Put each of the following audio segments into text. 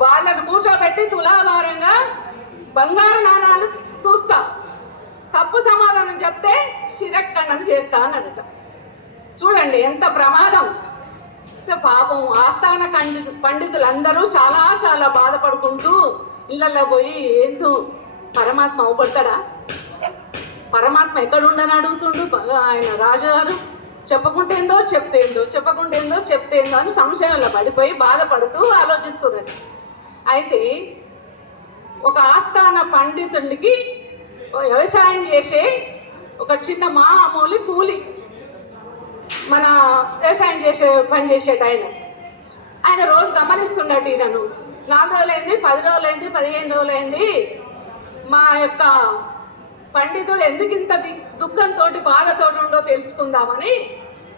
వాళ్ళను కూర్చోబెట్టి తులాభారంగా బంగారు నాణాలు చూస్తా. తప్పు సమాధానం చెప్తే శిరఖండన చేస్తా అన్నట చూడండి ఎంత ప్రమాదం. పాపం ఆస్థాన పండితు పండితులందరూ చాలా చాలా బాధపడుకుంటూ ఇళ్ళల్లో పోయి ఏందు పరమాత్మ అవపడతాడా? పరమాత్మ ఎక్కడుండని అడుగుతుండు ఆయన రాజుగారు. చెప్పకుంటేందో చెప్తేందో చెప్పకుంటేందో చెప్తేందో అని సంశయంలో పడిపోయి బాధపడుతూ ఆలోచిస్తున్నారు. అయితే ఒక ఆస్థాన పండితుడికి వ్యవసాయం చేసే ఒక చిన్న మామూలు కూలి మన వ్యవసాయం చేసే పని చేసేట ఆయన. ఆయన రోజు గమనిస్తున్నాడు ఈయనను. నాలుగు రోజులైంది పది రోజులైంది పదిహేను రోజులైంది. మా యొక్క పండితుడు ఎందుకు ఇంత దుఃఖంతో బాధతో ఉండో తెలుసుకుందామని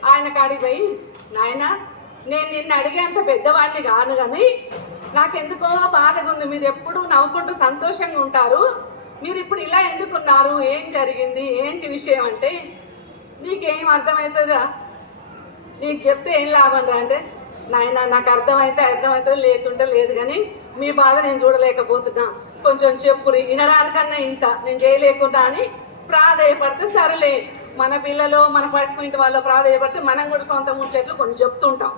ఆయన కాడికి పోయి నాయన నేను నిన్ను అడిగేంత పెద్దవాడిని కాను కానీ నాకెందుకో బాధగా ఉంది మీరు ఎప్పుడు నవ్వుకుంటూ సంతోషంగా ఉంటారు. మీరు ఇప్పుడు ఇలా ఎందుకున్నారు? ఏం జరిగింది? ఏంటి విషయం అంటే నీకేం అర్థమవుతుందా నీకు చెప్తే ఏం లాభం రా అంటే నాయన నాకు అర్థమైతే అర్థమవుతుంది లేకుంటే లేదు కానీ మీ బాధ నేను చూడలేకపోతున్నా. కొంచెం చెప్పు వినడానికన్నా ఇంత. నేను చేయలేకుండా అని ప్రాధేయపడితే సరేలే. మన పిల్లలు మన పక్కింటి వాళ్ళు ప్రాధేయపడితే మనం కూడా సొంత ముచ్చట్లు కొన్ని చెప్తుంటాం.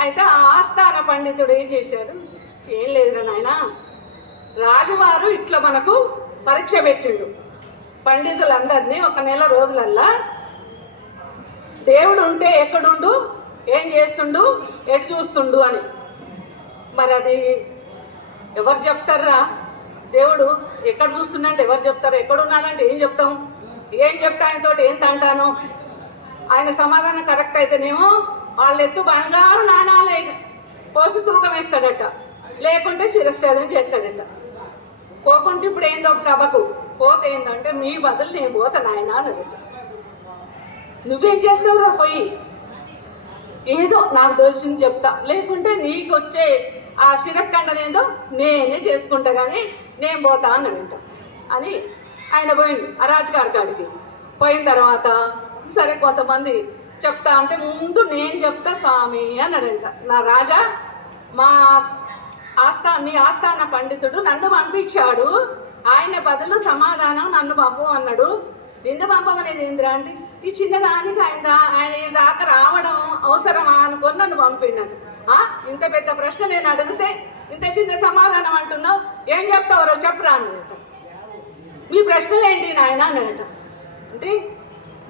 అయితే ఆ ఆస్థాన పండితుడు ఏం చేశాడు? ఏం లేదురా నాయన. రాజువారు ఇట్లా మనకు పరీక్ష పెట్టిండు. పండితులందరినీ ఒక నెల రోజులల్లా దేవుడు ఉంటే ఎక్కడుండు ఏం చేస్తుండు ఎటు చూస్తుండు అని. మరి అది ఎవరు చెప్తారా దేవుడు ఎక్కడ చూస్తుండంటే ఎవరు చెప్తారు? ఎక్కడున్నాడంటే ఏం చెప్తాం? ఏం చెప్తా ఆయనతో ఏం తంటాను? ఆయన సమాధానం కరెక్ట్ అయితేనేమో వాళ్ళు ఎత్తు బంగారు నాణాలే పోసి తూకం వేస్తాడట. లేకుంటే శిరస్థాదన చేస్తాడంట. పోకుంటే ఇప్పుడు ఏందో ఒక సభకు పోతే ఏందంటే మీ బదులు నేను పోతా నాయన అన్నాడట. నువ్వేం చేస్తావురా పోయి? ఏదో నాకు తెలిసింది చెప్తా. లేకుంటే నీకు వచ్చే ఆ శిరఖండనేదో నేనే చేసుకుంటా కానీ నేను పోతా అన్నాడంట. అని ఆయన పోయిండు ఆ రాజుగారి కాడికి. పోయిన తర్వాత సరే కొంతమంది చెప్తా అంటే ముందు నేను చెప్తా స్వామి అన్నాడంట. నా రాజా మా ఆస్థా మీ ఆస్థాన పండితుడు నన్ను పంపించాడు. ఆయన బదులు సమాధానం నన్ను పంపు అన్నాడు. నిన్ను పంపమనేది ఏందిరా అంటే ఈ చిన్నదానికి ఆయన ఆయన దాకా రావడం అవసరమా అనుకొని నన్ను పంపిండు ఆ ఇంత పెద్ద ప్రశ్న నేను అడిగితే ఇంత చిన్న సమాధానం అంటున్నావు? ఏం చెప్తావరో చెప్పరా అన్నట మీ ప్రశ్నలు ఏంటి నాయన అన్నట అంటే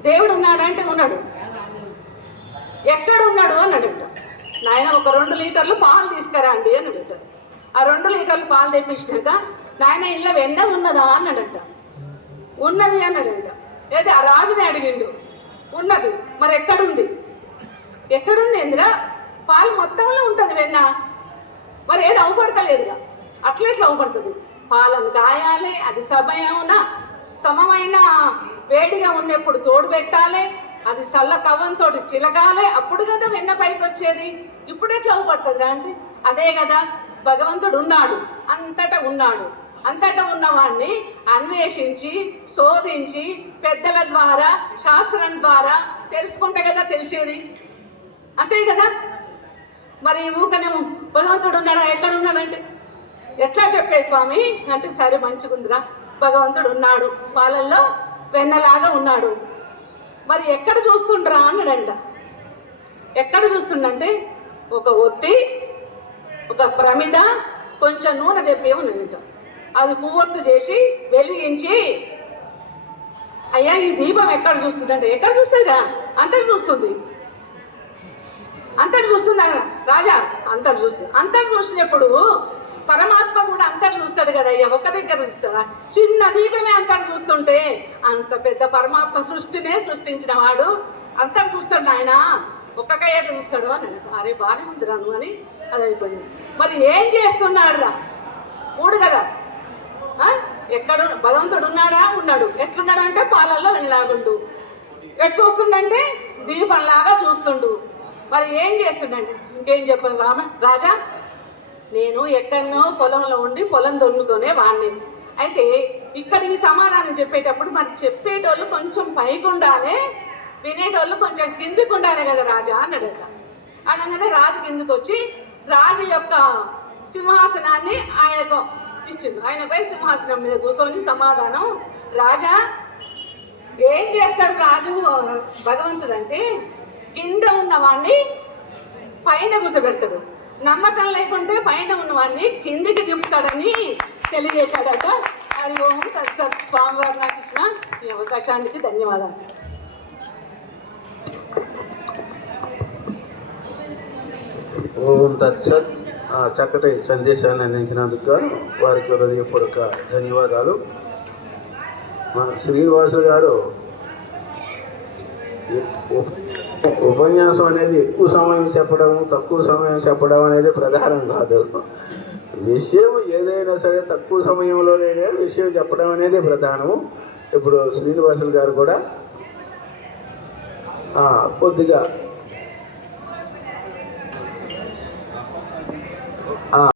దేవుడు ఉన్నాడంటే ఉన్నాడు. ఎక్కడ ఉన్నాడు అని అన్నాడట. నాయన ఒక రెండు లీటర్లు పాలు తీసుకురా అండి అని అడుగుతాడు ఆ రెండు లీటర్లు పాలు తెప్పించినాక నాయన ఇంట్లో వెన్న ఉన్నదా? అన్నాడట ఉన్నది అన్నాడంట ఏది ఆ రాజుని అడిగిండు. ఉన్నది. మరి ఎక్కడుంది? ఎక్కడుంది ఇందిరా? పాలు మొత్తంలో ఉంటుంది వెన్న. మరి ఏది అవపడతలేదుగా అట్లా ఎట్లా అవపడుతుంది. పాలను కాయాలి అది సమయమున సమమైన వేడిగా ఉన్నప్పుడు తోడు పెట్టాలి అది చల్ల కవ్వంతో చిలకాలి అప్పుడు కదా వెన్న పైకి వచ్చేది ఇప్పుడు ఎట్లా అవపడుతుంది అంటే అదే కదా భగవంతుడు ఉన్నాడు అంతటా ఉన్నాడు. అంతటా ఉన్నవాడిని అన్వేషించి శోధించి పెద్దల ద్వారా శాస్త్రం ద్వారా తెలుసుకుంటే కదా తెలిసేది. అంతే కదా? మరి ఊకనే భగవంతుడు ఉన్నాడా ఎక్కడ ఉన్నాడంటే ఎట్లా చెప్పే స్వామి? అంటే సరే మంచిగుందిరా. భగవంతుడు ఉన్నాడు పాలల్లో వెన్నలాగా ఉన్నాడు. మరి ఎక్కడ చూస్తుండ్రా అన్నాడంట. ఎక్కడ చూస్తుండంటే ఒక ఒత్తి ఒక ప్రమిద కొంచెం నూనె తెప్పేమన్నాడంట అది పువ్వొత్తు చేసి వెలిగించి అయ్యా ఈ దీపం ఎక్కడ చూస్తుంది అంటే ఎక్కడ చూస్తుందిరా? అంతటి చూస్తుంది. అంతటి చూస్తుందా? రాజా అంతటి చూస్తుంది. అంతటి చూసినప్పుడు పరమాత్మ కూడా అంతటి చూస్తాడు కదా అయ్యా ఒక్క దగ్గర చూస్తాడా చిన్న దీపమే అంతటి చూస్తుంటే అంత పెద్ద పరమాత్మ సృష్టినే సృష్టించిన వాడు అంతటి చూస్తాడు ఆయన ఒక్కకయ్య చూస్తాడు అని అరే బాగానే ఉంది రాను అని అది అయిపోయింది. మరి ఏం చేస్తున్నాడు రా మూడు కదా ఎక్కడ? భగవంతుడు ఉన్నాడా? ఉన్నాడు. ఎట్లున్నాడంటే పాలల్లో వెళ్ళలాగుండు ఎట్ చూస్తుండంటే దీపంలాగా చూస్తుండు. మరి ఏం చేస్తుండంటే? ఇంకేం చెప్పదు రామ? రాజా నేను ఎక్కడనో పొలంలో ఉండి పొలం దొన్నుకునే వాడిని అయితే ఇక్కడ ఈ సమాధానం చెప్పేటప్పుడు మరి చెప్పేటోళ్ళు కొంచెం పైకి ఉండాలి వినేటోళ్ళు కొంచెం కిందికి ఉండాలి కదా రాజా అన్నాడట. అనగానే రాజు కిందికి వచ్చి రాజు యొక్క సింహాసనాన్ని ఆయనకు ఇచ్చిండు. ఆయనపై సింహాసనం మీద కూర్చొని సమాధానం రాజా ఏం చేస్తాడు రాజు భగవంతుడు అంటే కింద ఉన్నవాడిని పైన కూసబెడతాడు. నమ్మకం లేకుంటే పైన ఉన్నవాడిని కిందికి దింపుతాడని తెలియజేశాడట హరి ఓం తత్సత్ స్వామివారు. నాకు ఇచ్చిన ఈ అవకాశానికి ధన్యవాదాలు. ఓం తత్సత్. ఆ చక్కటి సందేశాన్ని అందించినందుకు గాను వారికి హృదయపూర్వక ధన్యవాదాలు. మన శ్రీనివాసులు గారు ఉపన్యాసం అనేది ఎక్కువ సమయం చెప్పడం తక్కువ సమయం చెప్పడం అనేది ప్రధానం కాదు. విషయం ఏదైనా సరే తక్కువ సమయంలోనే విషయం చెప్పడం అనేది ప్రధానము. ఇప్పుడు శ్రీనివాసులు గారు కూడా కొద్దిగా